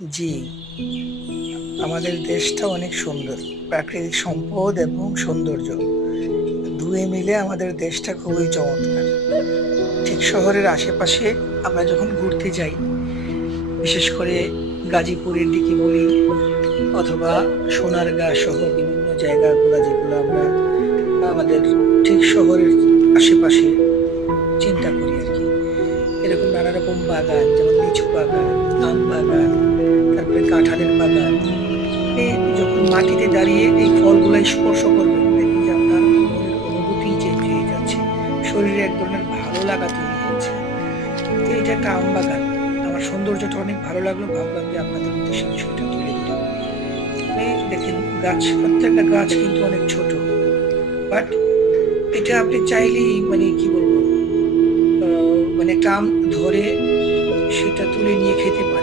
জি, আমাদের দেশটা অনেক সুন্দর। প্রাকৃতিক সম্পদ এবং সৌন্দর্য ২ মিলে আমাদের দেশটা খুবই চমৎকার। ঠিক শহরের আশেপাশে আমরা যখন ঘুরতে যাই, বিশেষ করে গাজীপুরের দিকে বলি অথবা সোনারগাঁ সহ বিভিন্ন জায়গাগুলা যেগুলো আমরা আমাদের ঠিক শহরের আশেপাশে চিন্তা করি আরকি। এরকম নানা রকম বাগান যেমন লিচু বাগান, আম বাগান, তারপরে কাঁঠালের বাগান। আপনি যখন মাটিতে দাঁড়িয়ে এই ফলগুলা স্পর্শ করবেন, দেখবেন যে আপনার মনের অনুভূতিই চেঞ্জ হয়ে যাচ্ছে। শরীরে এক ধরনের ভালো লাগা তৈরি হচ্ছে। তো এটা একটা আম বাগান। আমার সৌন্দর্যটা অনেক ভালো লাগলো। ভাবলাম যে আপনাদের উদ্দেশ্যে বিষয়টা তুলে ধরি। এই দেখেন প্রত্যেকটা গাছ কিন্তু অনেক ছোট। বাট এটা আপনি চাইলেই মানে কি বলবো? আ মানে একটা আম ধরে সেটা তুলে নিয়ে খেতে পারেন।